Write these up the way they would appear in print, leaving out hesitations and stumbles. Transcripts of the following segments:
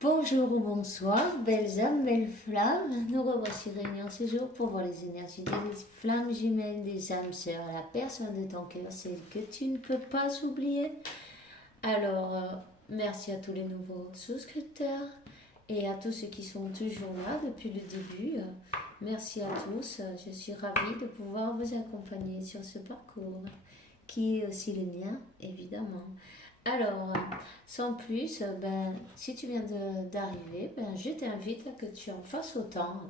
Bonjour ou bonsoir, belles âmes, belles flammes. Nous revoici réunis ce jour pour voir les énergies des flammes jumelles, des âmes sœurs, la personne de ton cœur, celle que tu ne peux pas oublier. Alors, merci à tous les nouveaux souscripteurs et à tous ceux qui sont toujours là depuis le début. Merci à tous. Je suis ravie de pouvoir vous accompagner sur ce parcours qui est aussi le mien, évidemment. Alors, sans plus, si tu viens d'arriver, je t'invite à que tu en fasses autant.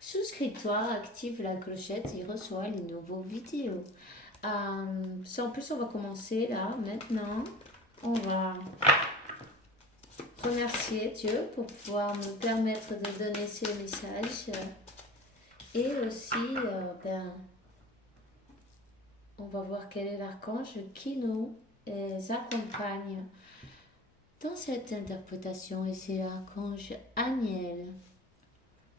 Souscris-toi, active la clochette et reçois les nouveaux vidéos. Sans plus, on va commencer là, maintenant. On va remercier Dieu pour pouvoir nous permettre de donner ces messages. Et aussi, on va voir quel est l'archange qui nous accompagne dans cette interprétation, et c'est l'archange Aniel.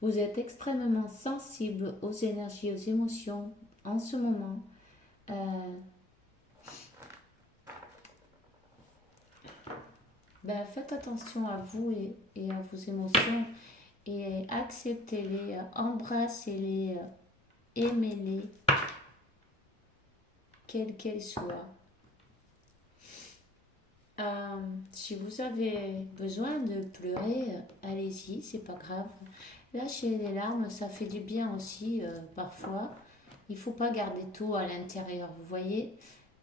Vous êtes extrêmement sensible aux énergies, aux émotions en ce moment. Faites attention à vous et à vos émotions et acceptez-les, embrassez-les, aimez-les, quelles qu'elles soient. Si vous avez besoin de pleurer, allez-y, c'est pas grave. Lâcher les larmes, ça fait du bien aussi parfois. Il faut pas garder tout à l'intérieur. Vous voyez,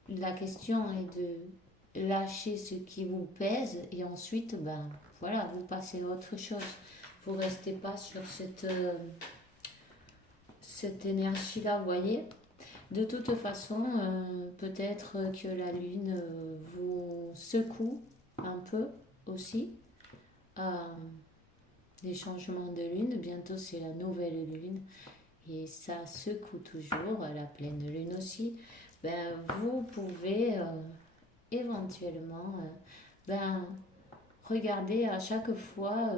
la question est de lâcher ce qui vous pèse et ensuite, voilà, vous passez à autre chose. Vous restez pas sur cette énergie-là, vous voyez. De toute façon, peut-être que la lune vous secoue un peu aussi. Les changements de lune, bientôt c'est la nouvelle lune et ça secoue toujours, la pleine lune aussi. Vous pouvez éventuellement regarder à chaque fois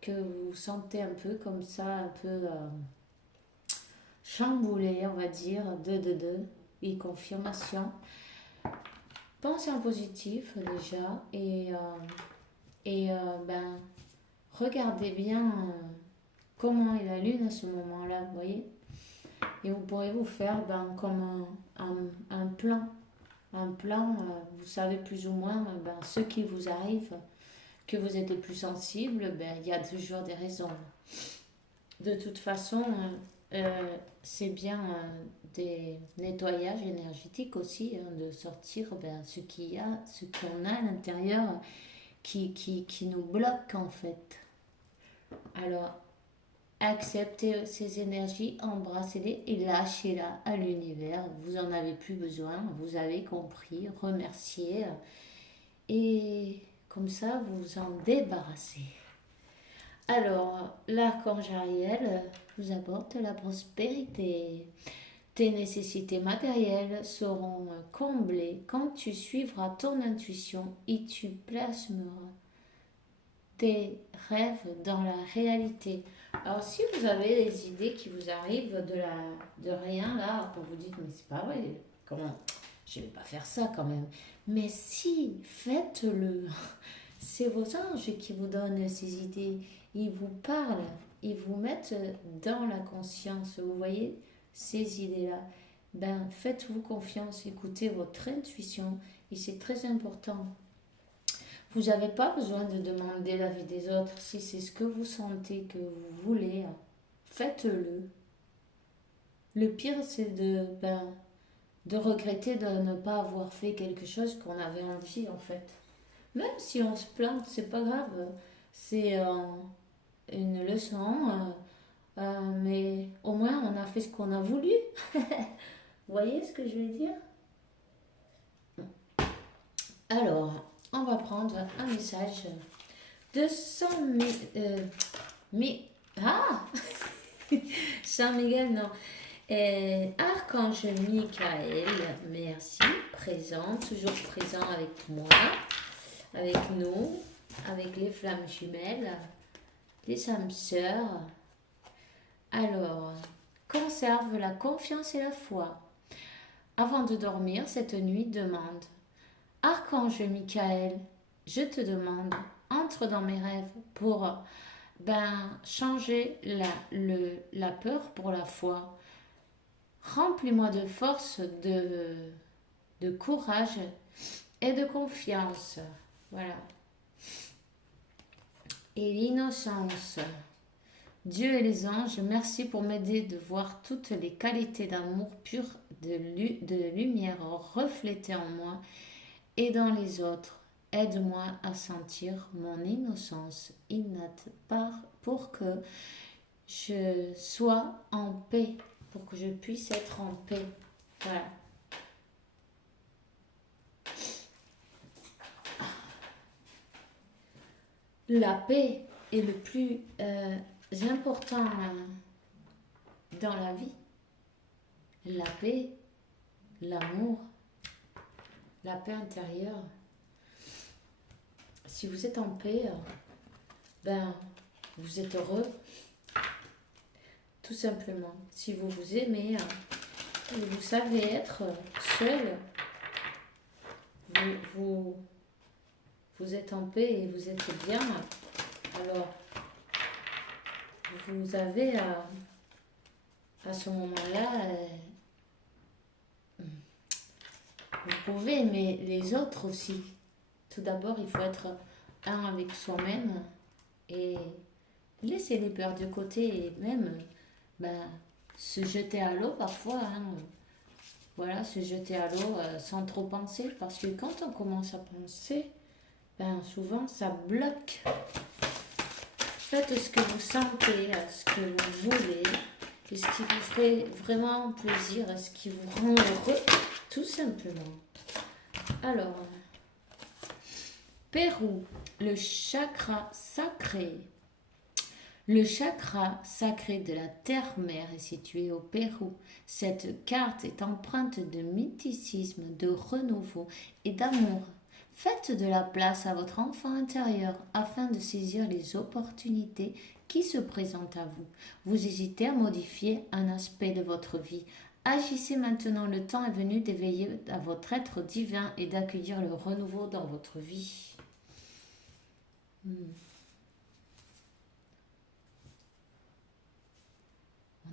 que vous sentez un peu comme ça, un peu chamboulé, on va dire, et confirmation. Pensez en positif déjà et regardez bien comment est la lune à ce moment-là, vous voyez. Et vous pourrez vous faire comme un plan. Un plan, vous savez plus ou moins ce qui vous arrive, que vous êtes le plus sensible, il y a toujours des raisons. De toute façon, c'est bien des nettoyages énergétiques aussi, de sortir ce qu'il y a, ce qu'on a à l'intérieur qui nous bloque en fait. Alors, acceptez ces énergies, embrassez-les et lâchez-la à l'univers. Vous en avez plus besoin, vous avez compris, remerciez et comme ça vous en débarrassez. Alors, l'archange Ariel vous apporte la prospérité. Tes nécessités matérielles seront comblées quand tu suivras ton intuition et tu plasmeras tes rêves dans la réalité. Alors, si vous avez des idées qui vous arrivent de rien, là, quand vous dites, mais c'est pas vrai, comment, je vais pas faire ça quand même. Mais si, faites-le. C'est vos anges qui vous donnent ces idées. Ils vous parlent, ils vous mettent dans la conscience. Vous voyez, ces idées-là. Faites-vous confiance, écoutez votre intuition et c'est très important. Vous n'avez pas besoin de demander l'avis des autres. Si c'est ce que vous sentez, que vous voulez, faites-le. Le pire, c'est de regretter de ne pas avoir fait quelque chose qu'on avait envie, en fait. Même si on se plante, c'est pas grave. C'est une leçon, mais au moins on a fait ce qu'on a voulu. Vous voyez ce que je veux dire? Alors, on va prendre un message de ah Saint Miguel, non. Archange Michael, merci, présent, toujours présent avec moi, avec nous, avec les flammes jumelles, les âmes sœurs. Alors, conserve la confiance et la foi. Avant de dormir cette nuit, demande: Archange Michael, je te demande entre dans mes rêves pour changer la peur pour la foi. Remplis-moi de force, de courage et de confiance. Voilà. Et l'innocence. Dieu et les anges, merci pour m'aider de voir toutes les qualités d'amour pur, de lumière reflétées en moi et dans les autres. Aide-moi à sentir mon innocence innate pour que je sois en paix, pour que je puisse être en paix. Voilà. La paix est le plus important dans la vie. La paix, l'amour, la paix intérieure. Si vous êtes en paix, vous êtes heureux. Tout simplement. Si vous vous aimez, vous savez être seul, vous êtes en paix et vous êtes bien, alors vous avez à ce moment-là, vous pouvez aimer les autres aussi. Tout d'abord, il faut être un avec soi-même et laisser les peurs de côté et même se jeter à l'eau parfois. Voilà, se jeter à l'eau sans trop penser, parce que quand on commence à penser, souvent ça bloque. Faites ce que vous sentez, ce que vous voulez, et ce qui vous fait vraiment plaisir, ce qui vous rend heureux, tout simplement. Alors, Pérou, le chakra sacré. Le chakra sacré de la terre-mère est situé au Pérou. Cette carte est empreinte de mysticisme, de renouveau et d'amour. Faites de la place à votre enfant intérieur afin de saisir les opportunités qui se présentent à vous. Vous hésitez à modifier un aspect de votre vie. Agissez maintenant, le temps est venu d'éveiller à votre être divin et d'accueillir le renouveau dans votre vie. On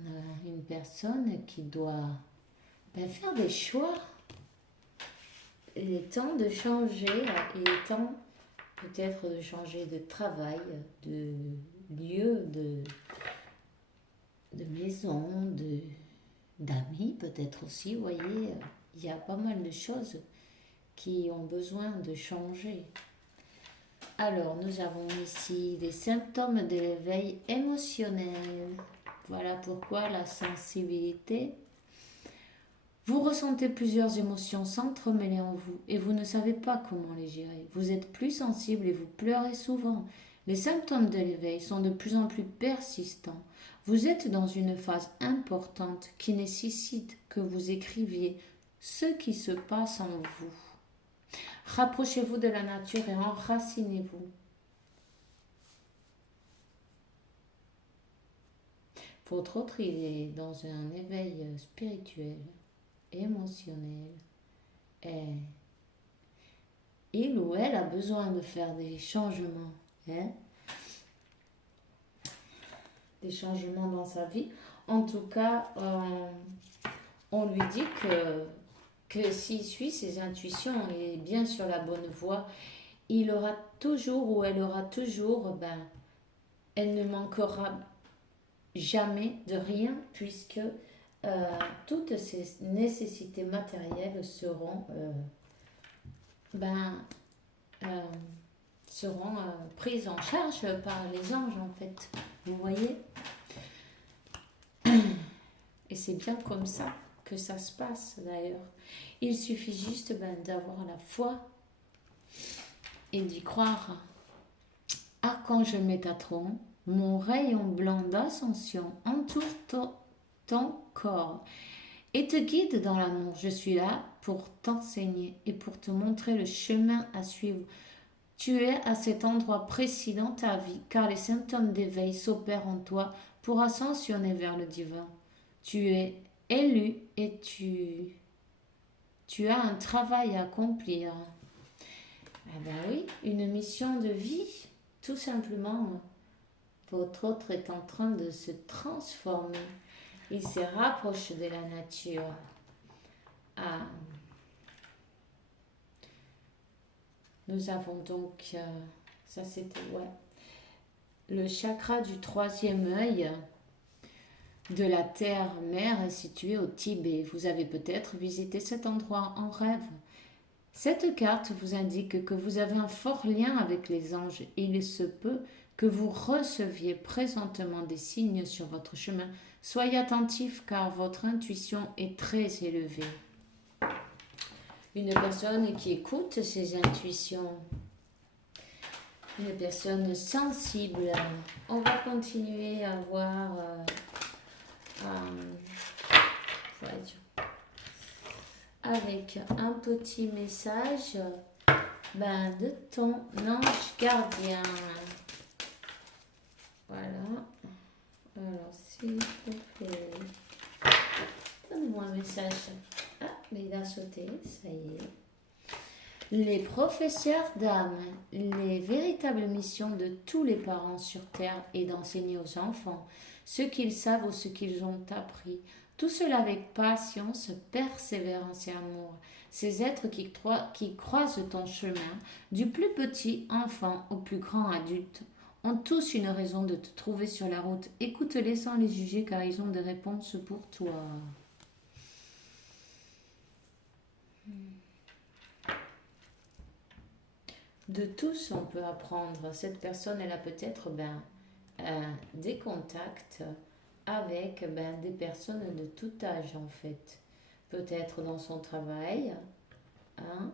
a une personne qui doit faire des choix. Il est temps de changer, il est temps peut-être de changer de travail, de lieu, de maison, d'amis peut-être aussi. Vous voyez, il y a pas mal de choses qui ont besoin de changer. Alors, nous avons ici des symptômes de l'éveil émotionnel. Voilà pourquoi la sensibilité. Vous ressentez plusieurs émotions s'entremêler en vous et vous ne savez pas comment les gérer. Vous êtes plus sensible et vous pleurez souvent. Les symptômes de l'éveil sont de plus en plus persistants. Vous êtes dans une phase importante qui nécessite que vous écriviez ce qui se passe en vous. Rapprochez-vous de la nature et enracinez-vous. Votre autre, il est dans un éveil spirituel, émotionnel. Et il ou elle a besoin de faire des changements. Des changements dans sa vie. En tout cas, on lui dit que s'il suit ses intuitions et est bien sur la bonne voie, il aura toujours ou elle aura toujours, elle ne manquera jamais de rien puisque toutes ces nécessités matérielles seront prises en charge par les anges en fait. Vous voyez? Et c'est bien comme ça que ça se passe d'ailleurs. Il suffit juste d'avoir la foi et d'y croire. Archange Métatron, mon rayon blanc d'ascension entoure ton corps et te guide dans l'amour. Je suis là pour t'enseigner et pour te montrer le chemin à suivre. Tu es à cet endroit précis dans ta vie car les symptômes d'éveil s'opèrent en toi pour ascensionner vers le divin. Tu es élu et tu as un travail à accomplir. Ah oui, une mission de vie. tout simplement, votre autre est en train de se transformer. Il se rapproche de la nature. Ah. Nous avons donc, ça c'était, ouais, le chakra du troisième œil de la terre-mère est situé au Tibet. Vous avez peut-être visité cet endroit en rêve. Cette carte vous indique que vous avez un fort lien avec les anges. Il se peut que vous receviez présentement des signes sur votre chemin. Soyez attentif car votre intuition est très élevée. Une personne qui écoute ses intuitions. Une personne sensible. On va continuer à voir avec un petit message de ton ange gardien. Voilà. Alors, s'il vous plaît, donne-moi un message. Ah, mais il a sauté, ça y est. Les professeurs d'âme, les véritables missions de tous les parents sur Terre est d'enseigner aux enfants ce qu'ils savent ou ce qu'ils ont appris. Tout cela avec patience, persévérance et amour. Ces êtres qui croisent ton chemin, du plus petit enfant au plus grand adulte, ont tous une raison de te trouver sur la route. Écoute-les sans les juger car ils ont des réponses pour toi. De tous, on peut apprendre. Cette personne, elle a peut-être des contacts avec des personnes de tout âge, en fait. Peut-être dans son travail, hein,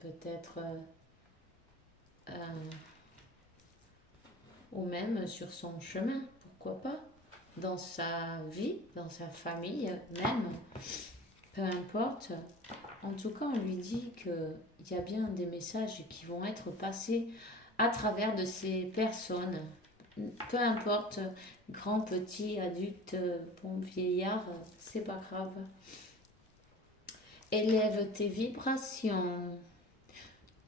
peut-être ou même sur son chemin, pourquoi pas, dans sa vie, dans sa famille même, peu importe. En tout cas, on lui dit qu'il y a bien des messages qui vont être passés à travers de ces personnes. Peu importe, grand, petit, adulte, bon, vieillard, c'est pas grave. Élève tes vibrations.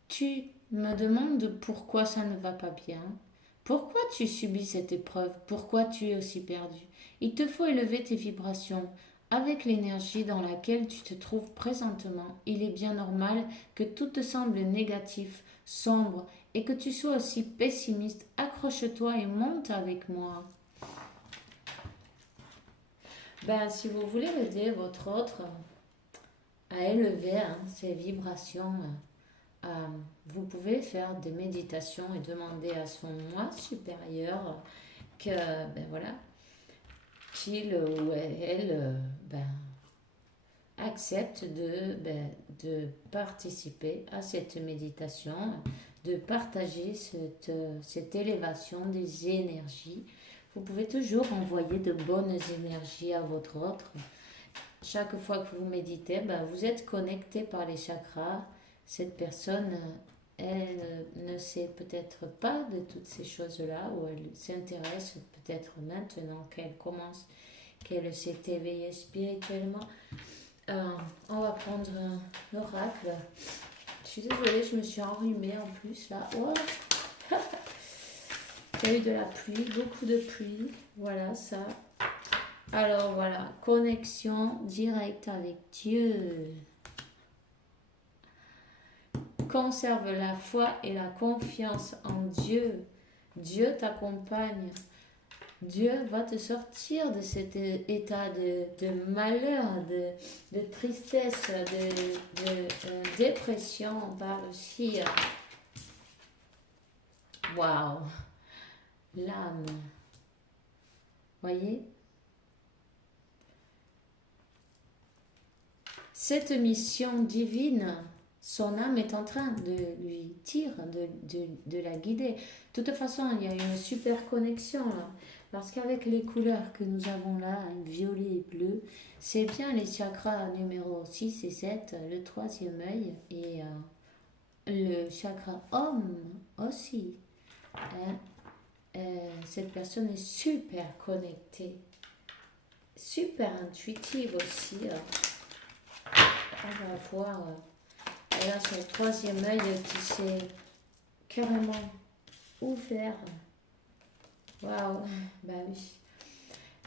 Tu me demandes pourquoi ça ne va pas bien. Pourquoi tu subis cette épreuve? Pourquoi tu es aussi perdu? Il te faut élever tes vibrations. Avec l'énergie dans laquelle tu te trouves présentement, il est bien normal que tout te semble négatif, sombre et que tu sois aussi pessimiste. Accroche-toi et monte avec moi. Si vous voulez aider votre autre à élever ses vibrations, vous pouvez faire des méditations et demander à son moi supérieur que, qu'il ou elle accepte de participer à cette méditation, de partager cette élévation des énergies. Vous pouvez toujours envoyer de bonnes énergies à votre autre. Chaque fois que vous méditez, vous êtes connecté par les chakras. Cette personne, elle ne sait peut-être pas de toutes ces choses-là, ou elle s'intéresse peut-être maintenant qu'elle s'est éveillée spirituellement. On va prendre un oracle. Je suis désolée, je me suis enrhumée en plus là. Oh. Il y a eu de la pluie, beaucoup de pluie. Voilà ça. Alors voilà, connexion directe avec Dieu. Conserve la foi et la confiance en Dieu. Dieu t'accompagne. Dieu va te sortir de cet état de malheur, de tristesse, de dépression par aussi. Waouh! L'âme. Voyez? Cette mission divine, son âme est en train de lui dire, de la guider. De toute façon, il y a une super connexion là. Parce qu'avec les couleurs que nous avons là, violet et bleu, c'est bien les chakras numéro 6 et 7, le troisième œil, et le chakra homme aussi. Cette personne est super connectée, super intuitive aussi. On va voir, elle a son troisième œil qui s'est carrément ouvert. Waouh, bah oui.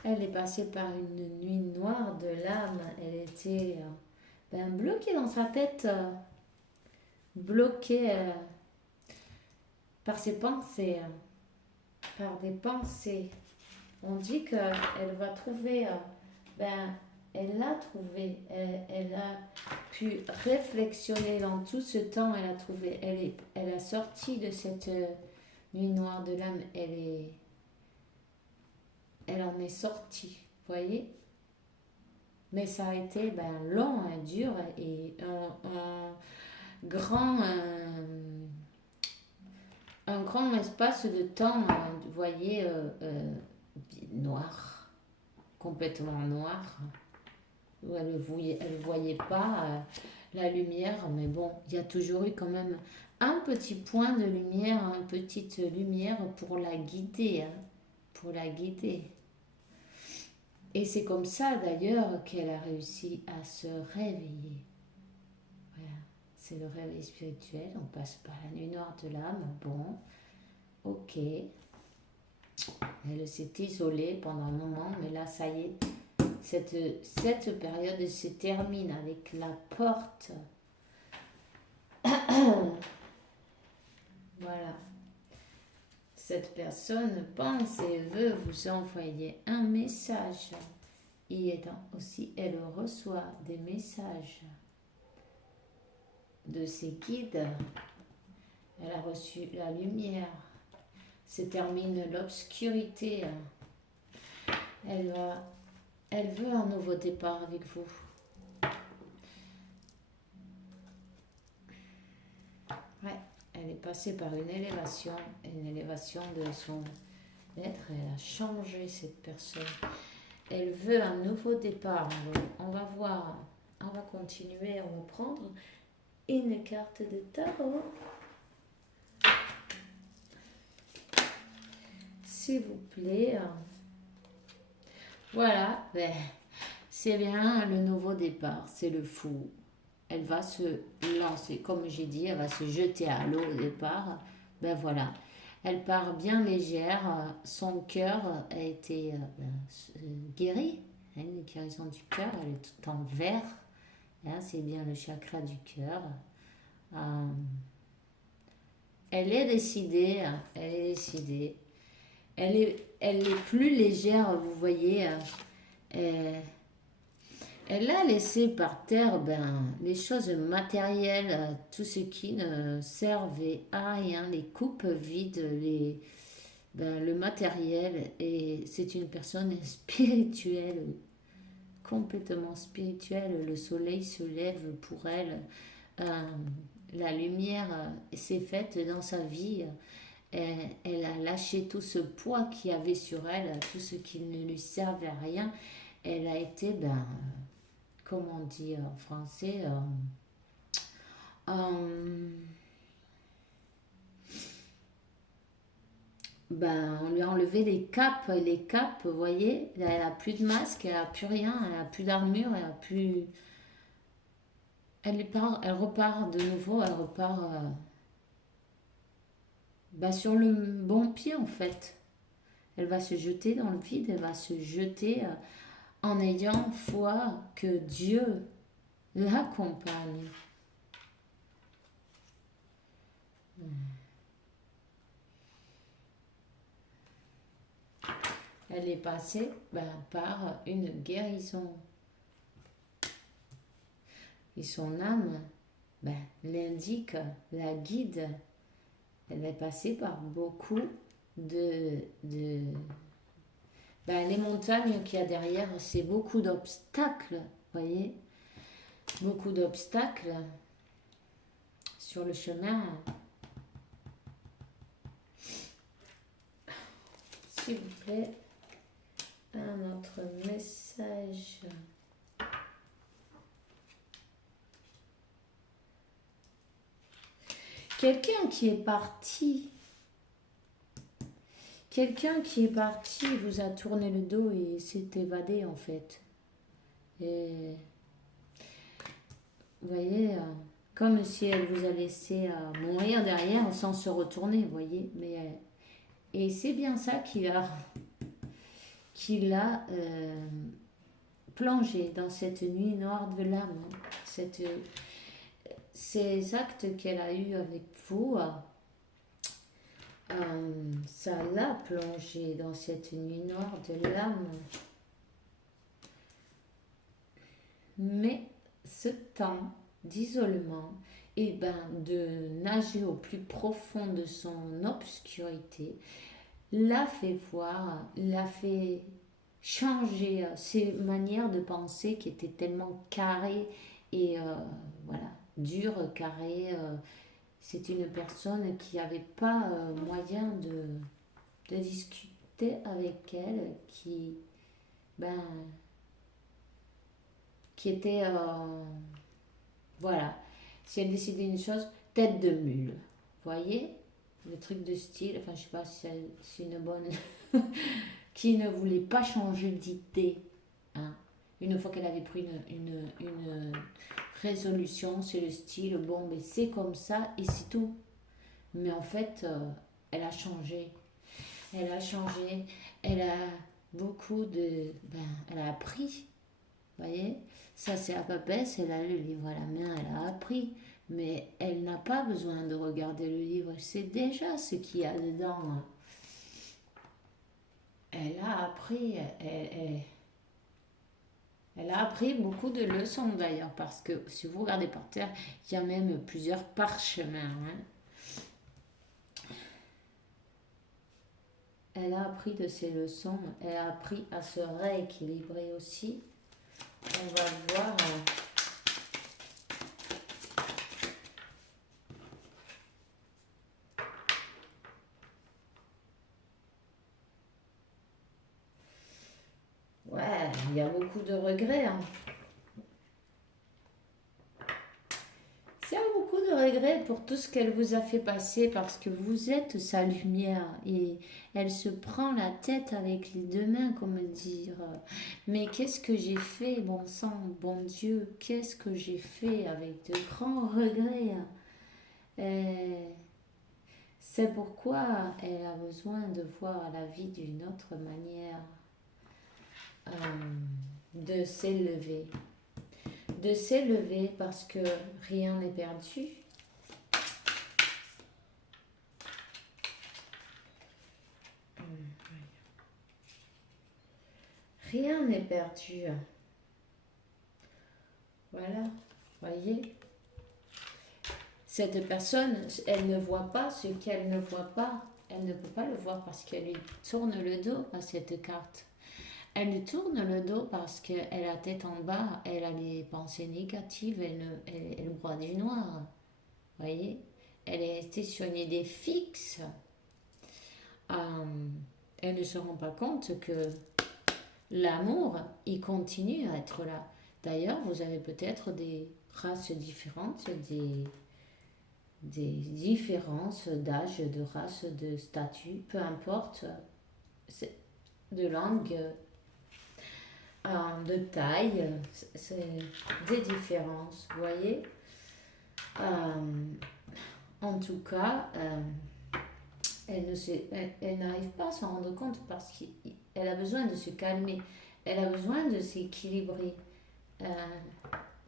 Elle est passée par une nuit noire de l'âme. Elle était bloquée dans sa tête, bloquée par ses pensées, par des pensées. On dit qu'elle va trouver, elle l'a trouvé, elle a pu réflexionner dans tout ce temps, elle a trouvé, elle a sorti de cette nuit noire de l'âme, elle en est sortie, voyez. Mais ça a été long, dur et un grand, un grand espace de temps, vous voyez, noir, complètement noir, où elle ne voyait pas la lumière, mais bon, il y a toujours eu quand même un petit point de lumière, une petite lumière pour la guider, pour la guider. Et c'est comme ça d'ailleurs qu'elle a réussi à se réveiller. Voilà, c'est le réveil spirituel, on passe par la nuit noire de l'âme, bon, ok. Elle s'est isolée pendant un moment, mais là, ça y est, cette période se termine avec la porte. Voilà. Cette personne pense et veut vous envoyer un message. Et aussi, elle reçoit des messages de ses guides. Elle a reçu la lumière. Se termine l'obscurité. Elle veut un nouveau départ avec vous. Ouais, elle est passée par une élévation de son être. Elle a changé, cette personne. Elle veut un nouveau départ. On va voir, on va continuer, on va prendre une carte de tarot. S'il vous plaît. Voilà, c'est bien le nouveau départ, c'est le fou. Elle va se lancer, comme j'ai dit, elle va se jeter à l'eau au départ. Voilà, elle part bien légère, son cœur a été guéri, une guérison du cœur, elle est tout en vert, c'est bien le chakra du cœur. Elle est décidée, elle est plus légère, vous voyez. Elle a laissé par terre les choses matérielles, tout ce qui ne servait à rien, les coupes vides, le matériel. Et c'est une personne spirituelle, complètement spirituelle. Le soleil se lève pour elle. La lumière s'est faite dans sa vie. Elle a lâché tout ce poids qu'il y avait sur elle, tout ce qui ne lui servait à rien. Elle a été, comment on dit en français, on lui a enlevé les capes, vous voyez, elle n'a plus de masque, elle n'a plus rien, elle n'a plus d'armure, elle n'a plus... Elle repart de nouveau, elle repart sur le bon pied en fait. Elle va se jeter dans le vide, elle va se jeter en ayant foi que Dieu l'accompagne. Elle est passée par une guérison. Et son âme l'indique, la guide. Elle est passée par beaucoup les montagnes qu'il y a derrière, c'est beaucoup d'obstacles, voyez, beaucoup d'obstacles sur le chemin. S'il vous plaît, un autre message. Quelqu'un qui est parti vous a tourné le dos et s'est évadé en fait. Et vous voyez, Comme si elle vous a laissé mourir derrière sans se retourner, vous voyez. Et c'est bien ça qui l'a plongé dans cette nuit noire de l'âme. Ces actes qu'elle a eus avec vous, ça l'a plongé dans cette nuit noire de l'âme. Mais ce temps d'isolement, et de nager au plus profond de son obscurité, l'a fait voir, l'a fait changer ses manières de penser qui étaient tellement carrées et voilà, dures, carrées. C'est une personne qui n'avait pas moyen de discuter avec elle, ben, qui était, voilà, si elle décidait une chose, tête de mule, voyez, le truc de style, enfin je sais pas si c'est une bonne, qui ne voulait pas changer d'idée, hein. Une fois qu'elle avait pris une résolution, c'est le style, bon, mais c'est comme ça et c'est tout. Mais en fait, elle a changé. Elle a changé. Elle a beaucoup de... elle a appris. Vous voyez? Ça, c'est à papesse. Elle a le livre à la main. Elle a appris. Mais elle n'a pas besoin de regarder le livre. Elle sait déjà ce qu'il y a dedans. Elle a appris. Elle a appris beaucoup de leçons d'ailleurs. Parce que si vous regardez par terre, il y a même plusieurs parchemins. Hein. Elle a appris de ses leçons, elle a appris à se rééquilibrer aussi. On va voir. Ouais, il y a beaucoup de regrets. Hein. Il y a beaucoup de regrets pour tout ce qu'elle vous a fait passer parce que vous êtes sa lumière et elle se prend la tête avec les deux mains, comme dire. Mais qu'est-ce que j'ai fait, bon sang, bon Dieu, qu'est-ce que j'ai fait avec de grands regrets. C'est pourquoi elle a besoin de voir la vie d'une autre manière, de s'élever. De s'élever parce que rien n'est perdu. Rien n'est perdu. Voilà, voyez. Cette personne, elle ne voit pas ce qu'elle ne voit pas. Elle ne peut pas le voir parce qu'elle lui tourne le dos à cette carte. Elle lui tourne le dos parce qu'elle a la tête en bas, elle a des pensées négatives, elle voit du noir. Voyez, elle est restée sur une idée fixe. Elle ne se rend pas compte que l'amour, il continue à être là. D'ailleurs, vous avez peut-être des races différentes, des différences d'âge, de race, de statut, peu importe, de langue, de taille, c'est des différences, vous voyez. En tout cas, elle n'arrive pas à s'en rendre compte parce qu'elle a besoin de se calmer, elle a besoin de s'équilibrer,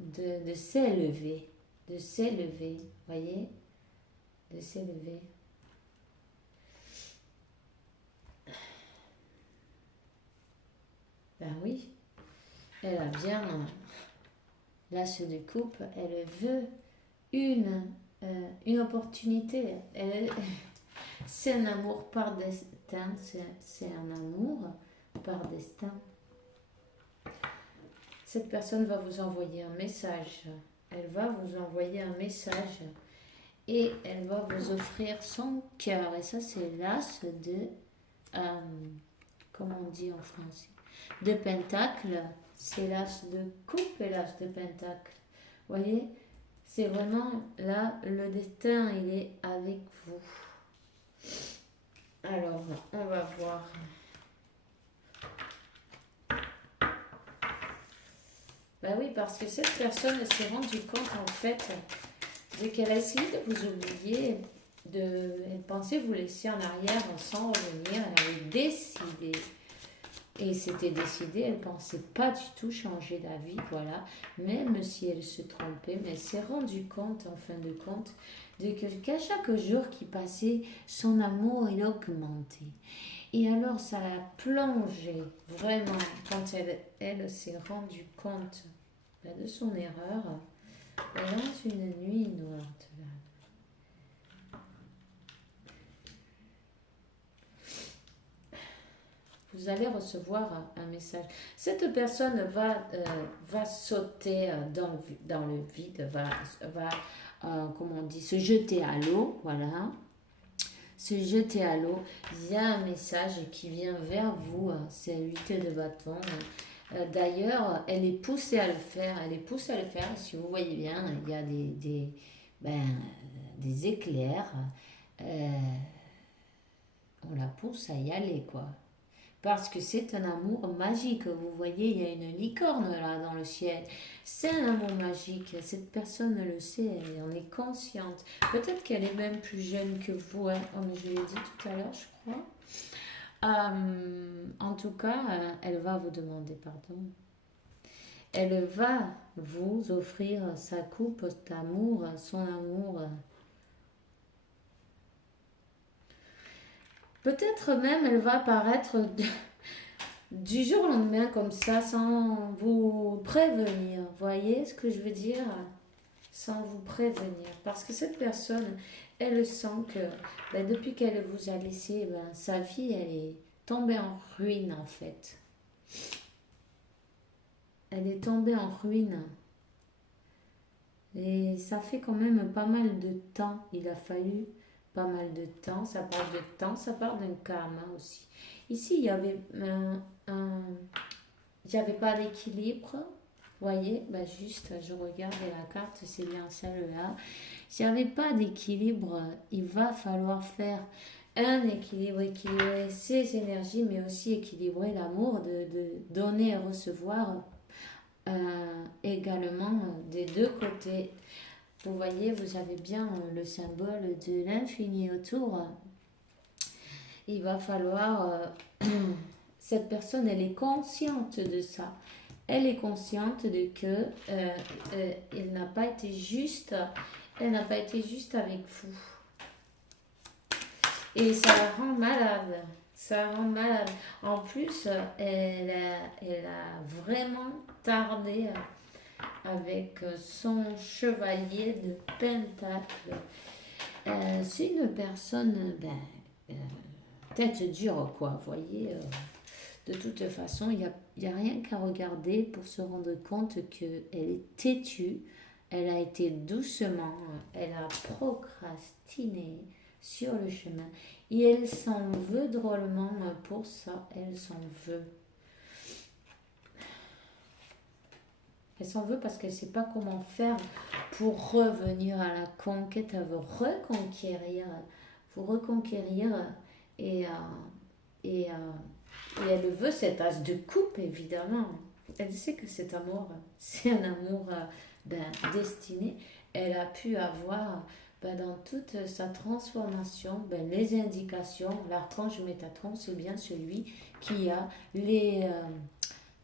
de s'élever, vous voyez, de s'élever. Ben oui, elle a bien l'as de coupe, elle veut une opportunité. C'est un amour par destin, c'est un amour par destin. Cette personne va vous envoyer un message. Elle va vous envoyer un message et elle va vous offrir son cœur. Et ça, c'est l'as de... comment on dit en français? De pentacle. C'est l'as de coupe et l'as de pentacle. Vous voyez? C'est vraiment là, le destin, il est avec vous. Alors, on va voir. Ben oui, parce que cette personne s'est rendue compte, en fait, vu qu'elle a essayé de vous oublier, elle pensait vous laisser en arrière sans revenir, elle avait décidé. Et c'était décidé, elle ne pensait pas du tout changer d'avis, voilà. Même si elle se trompait, mais elle s'est rendue compte, en fin de compte, qu'à chaque jour qui passait, son amour, il augmentait. Et alors, ça l'a plongée, vraiment, quand elle s'est rendue compte de son erreur, dans une nuit noire. Vous allez recevoir un message. Cette personne va sauter dans le vide, va comment on dit, se jeter à l'eau, voilà. Se jeter à l'eau. Il y a un message qui vient vers vous, c'est 8 de bâton. D'ailleurs, elle est poussée à le faire. Elle est poussée à le faire. Si vous voyez bien, il y a des éclairs. On la pousse à y aller, quoi. Parce que c'est un amour magique. Vous voyez, il y a une licorne là dans le ciel. C'est un amour magique. Cette personne le sait, elle en est consciente. Peut-être qu'elle est même plus jeune que vous, hein, comme je l'ai dit tout à l'heure, je crois. En tout cas, elle va vous demander pardon. Elle va vous offrir sa coupe d'amour, son amour. Peut-être même elle va apparaître du jour au lendemain comme ça sans vous prévenir. Voyez ce que je veux dire? Sans vous prévenir. Parce que cette personne, elle sent que depuis qu'elle vous a laissé, sa vie, elle est tombée en ruine en fait. Elle est tombée en ruine. Et ça fait quand même pas mal de temps. Il a fallu pas mal de temps. Ça parle de temps, ça parle d'un karma aussi. Ici, il y avait il n'y avait pas d'équilibre. Vous voyez, juste, je regarde la carte, c'est bien celle-là. S'il n'y avait pas d'équilibre, il va falloir faire un équilibre, équilibrer ses énergies, mais aussi équilibrer l'amour, de donner et recevoir également des deux côtés. Vous voyez, vous avez bien le symbole de l'infini autour. Il va falloir... cette personne, elle est consciente de ça. Elle est consciente de que elle n'a pas été juste. Elle n'a pas été juste avec vous. Et ça la rend malade. Ça la rend malade. En plus, elle a vraiment tardé avec son chevalier de pentacle. C'est une personne, tête dure, quoi, vous voyez. De toute façon, il y a rien qu'à regarder pour se rendre compte qu'elle est têtue. Elle a été doucement, elle a procrastiné sur le chemin. Et elle s'en veut drôlement pour ça. Elle s'en veut. Elle s'en veut parce qu'elle ne sait pas comment faire pour revenir à la conquête. Elle veut reconquérir. Vous reconquérir et elle veut cet as de coupe, évidemment. Elle sait que cet amour, c'est un amour destiné. Elle a pu avoir dans toute sa transformation les indications. L'archange Métatron, c'est bien celui qui a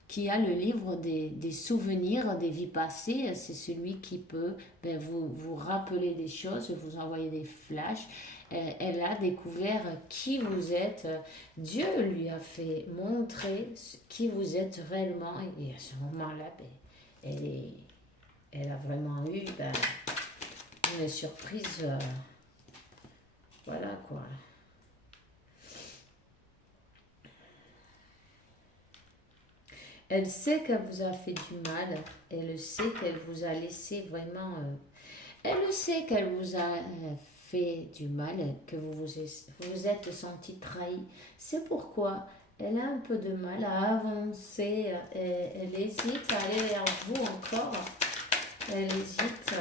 qui a le livre des souvenirs des vies passées. C'est celui qui peut vous rappeler des choses, vous envoyer des flashs. Elle a découvert qui vous êtes. Dieu lui a fait montrer qui vous êtes réellement. Et à ce moment-là, elle a vraiment eu une surprise. Voilà quoi. Elle sait qu'elle vous a fait du mal. Elle sait qu'elle vous a laissé vraiment... elle sait qu'elle vous a fait du mal, que vous êtes senti trahi. C'est pourquoi elle a un peu de mal à avancer. Elle hésite à aller vers vous encore. Elle hésite.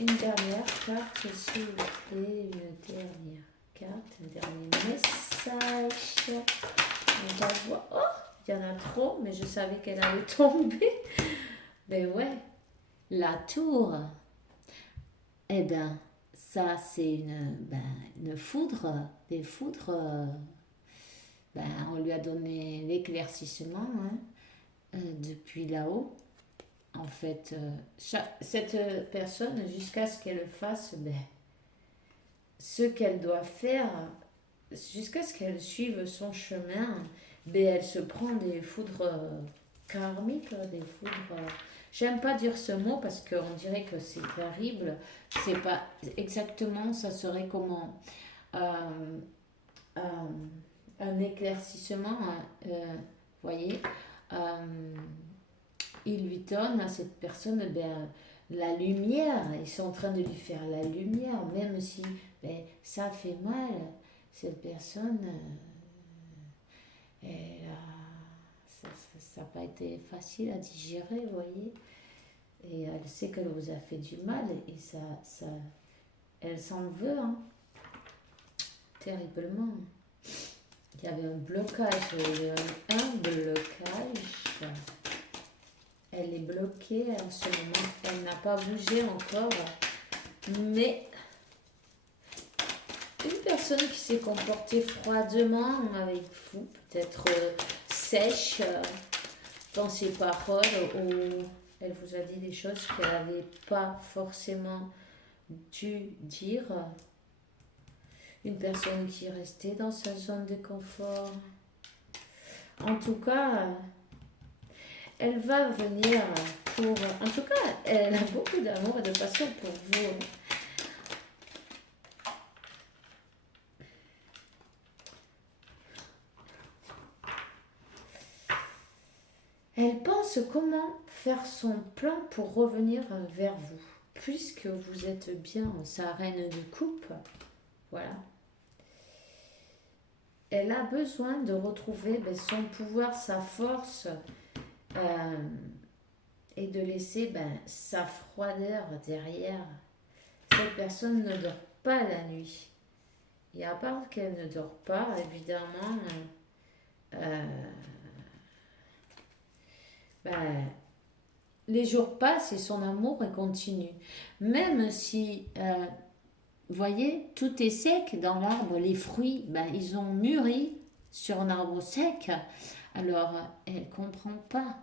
Une dernière carte, s'il vous plaît. Une dernière carte, un dernier message. On va voir. Oh, il y en a trop, mais je savais qu'elle allait tomber. Ben ouais. La tour, eh ben, ça c'est une foudre, des foudres. On lui a donné l'éclaircissement hein, depuis là-haut. En fait, cette personne, jusqu'à ce qu'elle fasse ce qu'elle doit faire, jusqu'à ce qu'elle suive son chemin, elle se prend des foudres karmiques, des foudres. J'aime pas dire ce mot parce qu'on dirait que c'est terrible. C'est pas exactement, ça serait comment euh, un éclaircissement, voyez. Euh, il lui donne à cette personne la lumière. Ils sont en train de lui faire la lumière, même si ça fait mal. Cette personne, ça n'a pas été facile à digérer, vous voyez. Et elle sait qu'elle vous a fait du mal et elle s'en veut, hein, terriblement. Il y avait un blocage, un blocage. Elle est bloquée en ce moment. Elle n'a pas bougé encore. Mais une personne qui s'est comportée froidement avec vous, peut-être sèche dans ses paroles, ou elle vous a dit des choses qu'elle n'avait pas forcément dû dire. Une personne qui est restée dans sa zone de confort. En tout cas, elle va venir pour... En tout cas, elle a beaucoup d'amour et de passion pour vous. Elle pense comment faire son plan pour revenir vers vous. Puisque vous êtes bien sa reine de coupe, voilà. Elle a besoin de retrouver son pouvoir, sa force et de laisser sa froideur derrière. Cette personne ne dort pas la nuit. Et à part qu'elle ne dort pas, évidemment, les jours passent et son amour continue. Même si, vous voyez, tout est sec dans l'arbre, les fruits, ils ont mûri sur un arbre sec. Alors, elle ne comprend pas.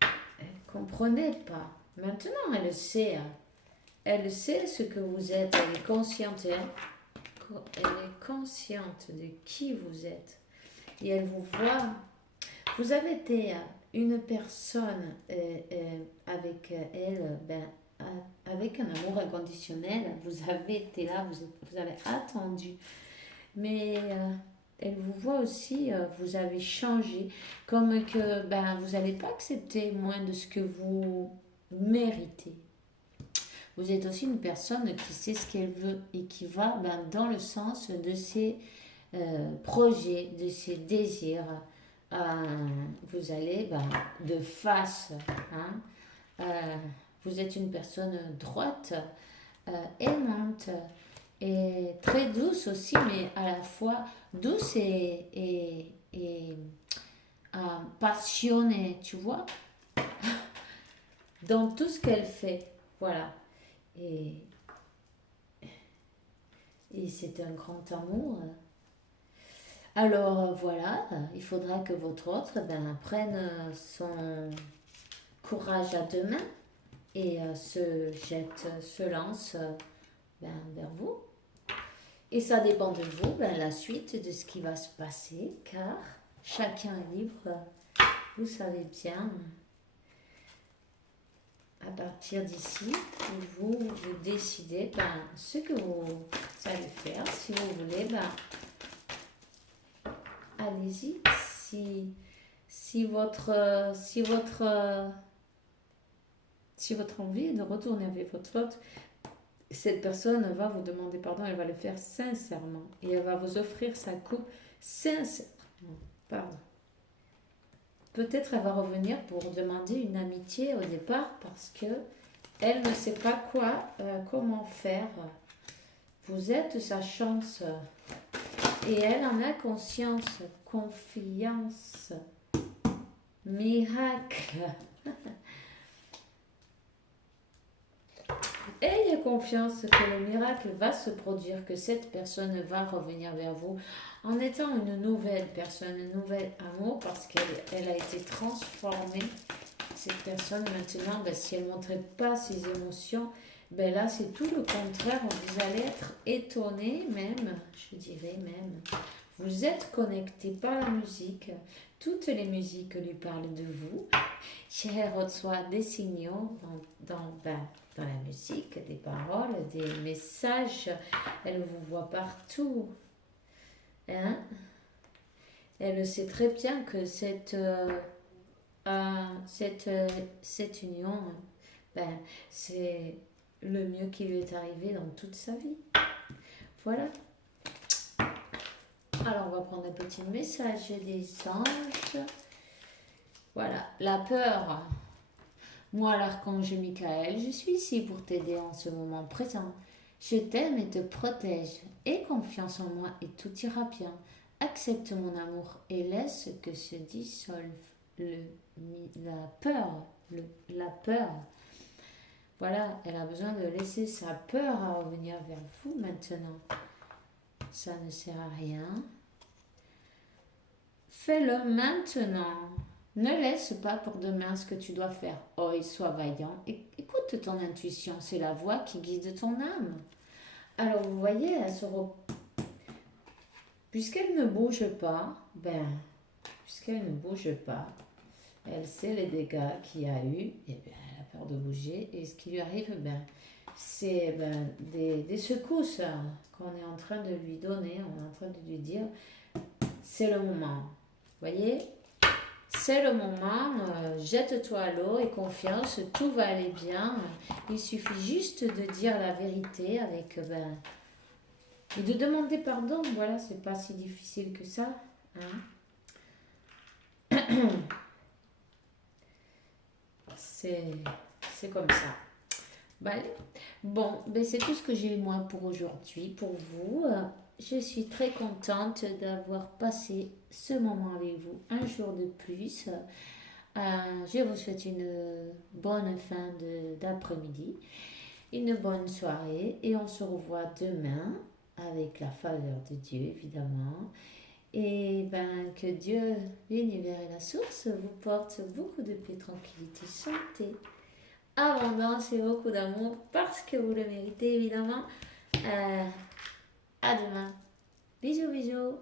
Elle ne comprenait pas. Maintenant, elle sait. Elle sait ce que vous êtes. Elle est consciente. Elle est consciente de qui vous êtes. Et elle vous voit. Vous avez été une personne avec elle, avec un amour inconditionnel. Vous avez été là, vous avez attendu. Mais elle vous voit aussi, vous avez changé. Comme que vous n'allez pas accepter moins de ce que vous méritez. Vous êtes aussi une personne qui sait ce qu'elle veut et qui va dans le sens de ses projets, de ses désirs. Vous allez de face. Vous êtes une personne droite, aimante et très douce aussi, mais à la fois douce et passionnée, tu vois, dans tout ce qu'elle fait. Voilà. Et c'est un grand amour. Alors voilà, il faudra que votre autre prenne son courage à deux mains et se lance vers vous. Et ça dépend de vous, la suite de ce qui va se passer, car chacun est libre, vous savez bien. À partir d'ici, vous décidez ce que vous allez faire. Si vous voulez, allez-y. Si votre envie est de retourner avec votre hôte, cette personne va vous demander pardon, elle va le faire sincèrement. Et elle va vous offrir sa coupe sincèrement. Pardon. Peut-être elle va revenir pour demander une amitié au départ parce que elle ne sait pas comment faire. Vous êtes sa chance. Et elle en a conscience, confiance, miracle. ayez confiance que le miracle va se produire, que cette personne va revenir vers vous en étant une nouvelle personne, un nouvel amour, parce qu'elle a été transformée. Cette personne maintenant, ben, si elle ne montrait pas ses émotions, ben là c'est tout le contraire, vous allez être étonné même, je dirais même. Vous êtes connecté par la musique, toutes les musiques lui parlent de vous. Elle reçoit des signaux dans la musique, des paroles, des messages. Elle vous voit partout. Hein? Elle sait très bien que cette union, ben, c'est le mieux qui lui est arrivé dans toute sa vie. Voilà. Alors, on va prendre un petit message des anges. Voilà, la peur. Moi, l'archange Michael, je suis ici pour t'aider en ce moment présent. Je t'aime et te protège. Aie confiance en moi et tout ira bien. Accepte mon amour et laisse que se dissolve la peur. La peur. Voilà, elle a besoin de laisser sa peur à revenir vers vous maintenant. Ça ne sert à rien. Fais-le maintenant. Ne laisse pas pour demain ce que tu dois faire. Oh, et sois vaillant. Écoute ton intuition, c'est la voix qui guide ton âme. Alors, vous voyez, puisqu'elle ne bouge pas, puisqu'elle ne bouge pas, elle sait les dégâts qu'il y a eu, et bien, elle a peur de bouger, et ce qui lui arrive, c'est des secousses qu'on est en train de lui donner, on est en train de lui dire, c'est le moment. Vous voyez? C'est le moment, jette-toi à l'eau et confiance, tout va aller bien. Il suffit juste de dire la vérité avec, et de demander pardon. Voilà, c'est pas si difficile que ça. Hein. C'est comme ça. Bon, c'est tout ce que j'ai moi pour aujourd'hui, pour vous. Je suis très contente d'avoir passé ce moment avec vous un jour de plus. Je vous souhaite une bonne fin d'après-midi, une bonne soirée et on se revoit demain avec la faveur de Dieu évidemment. Et que Dieu, l'univers et la source vous portent beaucoup de paix, tranquillité, santé, abondance et beaucoup d'amour parce que vous le méritez évidemment. À demain. Bisous, bisous.